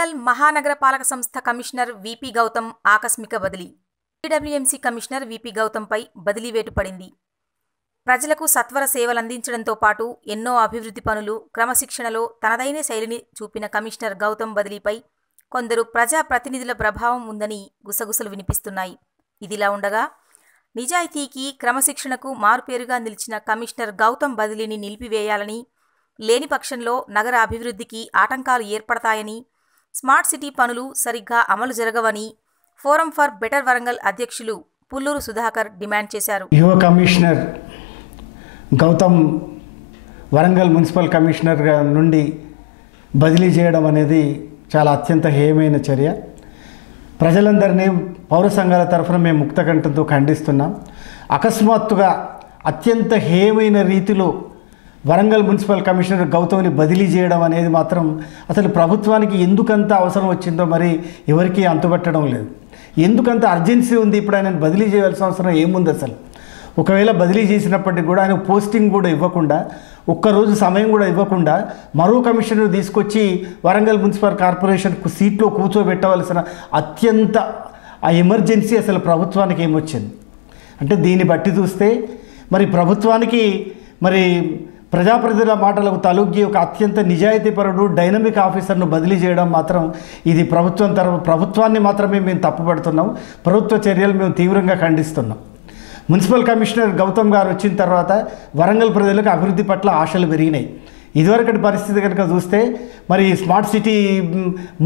వరంగల్ మహానగర పాలక సంస్థ commissioner VP Gautam ఆకస్మిక బదిలీ. టీడబ్ల్యూఎంసీ కమిషనర్ విపి గౌతమ్పై బదిలీ వేటు పడింది. ప్రజలకు సత్వర సేవలందించడంతో పాటు ఎన్నో అభివృద్ధి పనులు, క్రమశిక్షణలో తనదైన శైలిని చూపిన కమిషనర్ గౌతమ్ బదిలీపై కొందరు ప్రజాప్రతినిధుల ప్రభావం ఉందని గుసగుసలు వినిపిస్తున్నాయి. ఇదిలా ఉండగా నిజాయితీకి, క్రమశిక్షణకు మారుపేరుగా నిలిచిన కమిషనర్ గౌతమ్ బదిలీని నిలిపివేయాలని, లేని పక్షంలో నగర అభివృద్ధికి ఆటంకాలు ఏర్పడతాయని, స్మార్ట్ సిటీ పనులు సరిగ్గా అమలు జరగవని ఫోరం ఫర్ బెటర్ వరంగల్ అధ్యక్షులు పుల్లూరు సుధాకర్ డిమాండ్ చేశారు. యువ commissioner Gautam Warangal municipal commissioner నుండి బదిలీ చేయడం అనేది చాలా అత్యంత హేయమైన చర్య. ప్రజలందరినీ పౌర సంఘాల తరఫున మేము ముక్తకంఠంతో ఖండిస్తున్నాం. అకస్మాత్తుగా అత్యంత హేయమైన రీతిలో వరంగల్ మున్సిపల్ కమిషనర్ గౌతమ్ని బదిలీ చేయడం అనేది మాత్రం అసలు ప్రభుత్వానికి ఎందుకంత అవసరం వచ్చిందో మరి ఎవరికీ అంతుపట్టడం లేదు. ఎందుకంత అర్జెన్సీ ఉంది ఇప్పుడు ఆయనను బదిలీ చేయాల్సిన అవసరం ఏముంది అసలు? ఒకవేళ బదిలీ చేసినప్పటికీ కూడా ఆయన పోస్టింగ్ కూడా ఇవ్వకుండా, ఒక్కరోజు సమయం కూడా ఇవ్వకుండా మరో కమిషనర్ తీసుకొచ్చి వరంగల్ మున్సిపల్ కార్పొరేషన్కు సీట్లో కూర్చోబెట్టవలసిన అత్యంత ఆ ఎమర్జెన్సీ అసలు ప్రభుత్వానికి ఏమొచ్చింది అంటే, దీన్ని బట్టి చూస్తే మరి ప్రభుత్వానికి మరి ప్రజాప్రతినిధుల మాటలకు తలొగ్గి ఒక అత్యంత నిజాయితీపరుడు డైనమిక్ ఆఫీసర్ను బదిలీ చేయడం మాత్రం ఇది ప్రభుత్వాన్ని మాత్రమే మేము తప్పుపడుతున్నాం. ప్రభుత్వ చర్యలు మేము తీవ్రంగా ఖండిస్తున్నాం. మున్సిపల్ కమిషనర్ గౌతమ్ గారు వచ్చిన తర్వాత వరంగల్ ప్రజలకు అభివృద్ధి పట్ల ఆశలు పెరిగినాయి. ఇదివరకటి పరిస్థితి కనుక చూస్తే మరి స్మార్ట్ సిటీ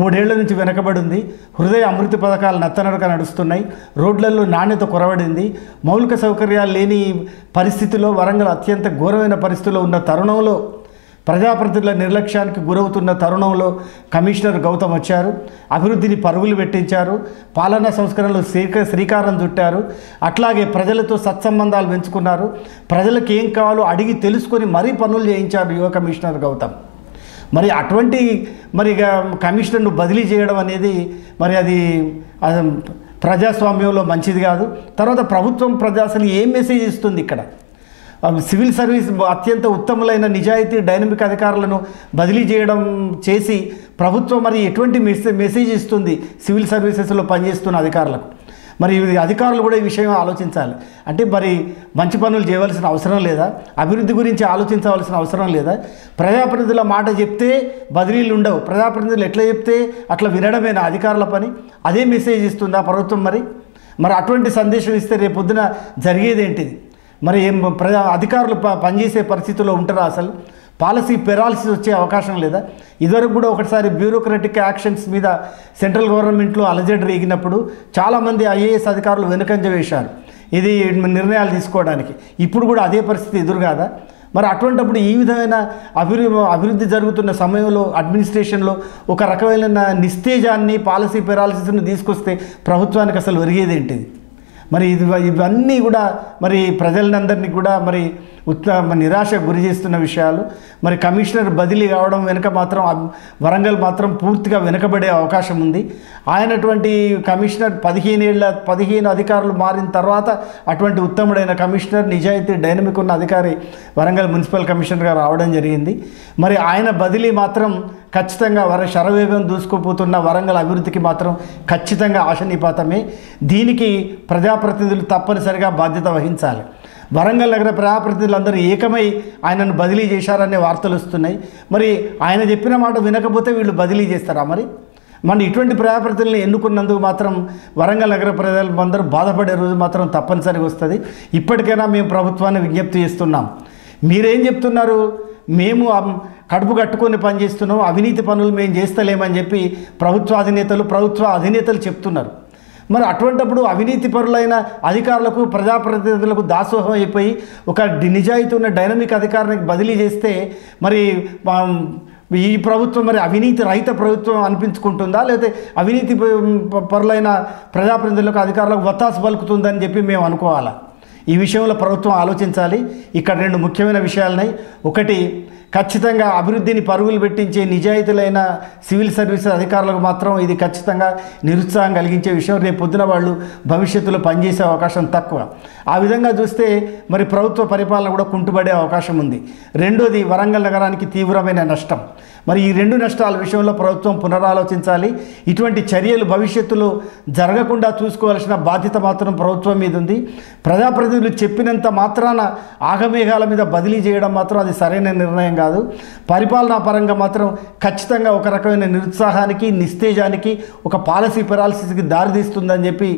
3 ఏళ్ల నుంచి వెనకబడి ఉంది. హృదయ అమృతి పథకాలు నత్తనడక నడుస్తున్నాయి. రోడ్లలో నాణ్యత కొరవడింది. మౌలిక సౌకర్యాలు లేని పరిస్థితిలో వరంగల్ అత్యంత ఘోరమైన పరిస్థితిలో ఉన్న తరుణంలో, ప్రజాప్రతినిధుల నిర్లక్ష్యానికి గురవుతున్న తరుణంలో కమిషనర్ గౌతమ్ వచ్చారు. అభివృద్ధిని పరుగులు పెట్టించారు. పాలనా సంస్కరణలు శ్రీకారం చుట్టారు. అట్లాగే ప్రజలతో సత్సంబంధాలు పెంచుకున్నారు. ప్రజలకు ఏం కావాలో అడిగి తెలుసుకొని మరీ పనులు చేయించారు యువ కమిషనర్ గౌతమ్. మరి అటువంటి మరి కమిషనర్ను బదిలీ చేయడం అనేది మరి అది ప్రజాస్వామ్యంలో మంచిది కాదు. తర్వాత ప్రభుత్వం అసలు ఏం మెసేజ్ ఇస్తుంది ఇక్కడ? సివిల్ సర్వీస్ అత్యంత ఉత్తములైన నిజాయితీ డైనమిక్ అధికారులను బదిలీ చేయడం చేసి ప్రభుత్వం మరి ఎటువంటి మెసేజ్ ఇస్తుంది సివిల్ సర్వీసెస్లో పనిచేస్తున్న అధికారులకు? మరి అధికారులు కూడా ఈ విషయం ఆలోచించాలి. అంటే మరి మంచి పనులు చేయవలసిన అవసరం లేదా? అభివృద్ధి గురించి ఆలోచించవలసిన అవసరం లేదా? ప్రజాప్రతినిధుల మాట చెప్తే బదిలీలు ఉండవు. ప్రజాప్రతినిధులు ఎట్లా చెప్తే అట్లా వినడమేనా అధికారుల పని? అదే మెసేజ్ ఇస్తుందా ప్రభుత్వం? మరి అటువంటి సందేశం ఇస్తే రేపొద్దున జరిగేది ఏంటిది? మరి అధికారులు పనిచేసే పరిస్థితుల్లో ఉంటారా? అసలు పాలసీ పెరాలసిస్ వచ్చే అవకాశం లేదా? ఇదివరకు కూడా ఒకసారి బ్యూరోక్రటిక్ యాక్షన్స్ మీద సెంట్రల్ గవర్నమెంట్లో అలజడి రేగినప్పుడు చాలామంది ఐఏఎస్ అధికారులు వెనుకంజ వేశారు ఇది నిర్ణయాలు తీసుకోవడానికి. ఇప్పుడు కూడా అదే పరిస్థితి ఎదురుగాదా? మరి అటువంటిప్పుడు ఈ విధమైన అభివృద్ధి జరుగుతున్న సమయంలో అడ్మినిస్ట్రేషన్లో ఒక రకమైన నిస్తేజాన్ని, పాలసీ పెరాలసిస్ను తీసుకొస్తే ప్రభుత్వానికి అసలు ఒరిగేదేంటిది? మరి ఇవన్నీ కూడా మరి ప్రజలందరినీ కూడా మరి నిరాశకు గురి చేస్తున్న విషయాలు. మరి కమిషనర్ బదిలీ కావడం వెనుక మాత్రం వరంగల్ మాత్రం పూర్తిగా వెనుకబడే అవకాశం ఉంది. ఆయనటువంటి కమిషనర్ 15 అధికారులు మారిన తర్వాత అటువంటి ఉత్తముడైన కమిషనర్, నిజాయితీ డైనమిక్ ఉన్న అధికారి వరంగల్ మున్సిపల్ కమిషనర్గా రావడం జరిగింది. మరి ఆయన బదిలీ మాత్రం ఖచ్చితంగా శరవేగం దూసుకుపోతున్న వరంగల్ అభివృద్ధికి మాత్రం ఖచ్చితంగా ఆశనీపాతమే. దీనికి ప్రజాప్రతినిధులు తప్పనిసరిగా బాధ్యత వహించాలి. వరంగల్ నగర ప్రజాప్రతినిధులందరూ ఏకమై ఆయనను బదిలీ చేశారనే వార్తలు వస్తున్నాయి. మరి ఆయన చెప్పిన మాట వినకపోతే వీళ్ళు బదిలీ చేస్తారా? మరి ఇటువంటి ప్రజాప్రతినిధులను ఎన్నుకున్నందుకు మాత్రం వరంగల్ నగర ప్రజలందరూ బాధపడే రోజు మాత్రం తప్పనిసరిగా వస్తుంది. ఇప్పటికైనా మేము ప్రభుత్వాన్ని విజ్ఞప్తి చేస్తున్నాం. మీరేం చెప్తున్నారు? మేము కడుపు కట్టుకొని పనిచేస్తున్నాం, అవినీతి పనులు మేము చేస్తలేమని చెప్పి ప్రభుత్వ అధినేతలు చెప్తున్నారు. మరి అటువంటిప్పుడు అవినీతి పరులైన అధికారులకు, ప్రజాప్రతినిధులకు దాసోహం అయిపోయి ఒక నిజాయితీ ఉన్న డైనమిక్ అధికారానికి బదిలీ చేస్తే మరి ఈ ప్రభుత్వం మరి అవినీతి రహిత ప్రభుత్వం అనిపించుకుంటుందా, లేకపోతే అవినీతి పరులైన ప్రజాప్రతినిధులకు, అధికారులకు వత్తాసు పలుకుతుందని చెప్పి మేము అనుకోవాలా? ఈ విషయంలో ప్రభుత్వం ఆలోచించాలి. ఇక్కడ 2 ముఖ్యమైన విషయాలున్నాయి. ఒకటి, ఖచ్చితంగా అభివృద్ధిని పరుగులు పెట్టించే నిజాయితీలైన సివిల్ సర్వీసెస్ అధికారులకు మాత్రం ఇది ఖచ్చితంగా నిరుత్సాహం కలిగించే విషయం. రేపు పొద్దున వాళ్ళు భవిష్యత్తులో పనిచేసే అవకాశం తక్కువ. ఆ విధంగా చూస్తే మరి ప్రభుత్వ పరిపాలన కూడా కుంటుపడే అవకాశం ఉంది. రెండోది, వరంగల్ నగరానికి తీవ్రమైన నష్టం. మరి ఈ 2 నష్టాల విషయంలో ప్రభుత్వం పునరాలోచించాలి. ఇటువంటి చర్యలు భవిష్యత్తులో జరగకుండా చూసుకోవాల్సిన బాధ్యత మాత్రం ప్రభుత్వం మీద ఉంది. ప్రజాప్రతినిధులు చెప్పినంత మాత్రాన ఆగమేఘాల మీద బదిలీ చేయడం మాత్రం అది సరైన నిర్ణయం కాదు. పరిపాలనా పరంగా మాత్రం ఖచ్చితంగా ఒక రకమైన నిరుత్సాహానికి, నిస్తేజానికి, ఒక పాలసీ పెరాలసిస్కి దారితీస్తుందని చెప్పి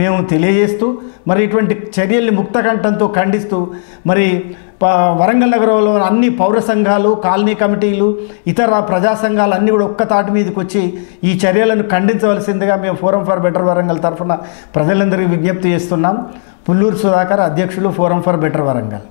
మేము తెలియజేస్తూ, మరి ఇటువంటి చర్యల్ని ముక్తకంఠంతో ఖండిస్తూ, మరి వరంగల్ నగరంలో అన్ని పౌర సంఘాలు, కాలనీ కమిటీలు, ఇతర ప్రజా సంఘాలు అన్నీ కూడా ఒక్క తాటి మీదకి వచ్చి ఈ చర్యలను ఖండించవలసిందిగా మేము ఫోరం ఫర్ బెటర్ వరంగల్ తరఫున ప్రజలందరికీ విజ్ఞప్తి చేస్తున్నాం. పుల్లూరు సుధాకర్, అధ్యక్షులు, ఫోరం ఫర్ బెటర్ వరంగల్.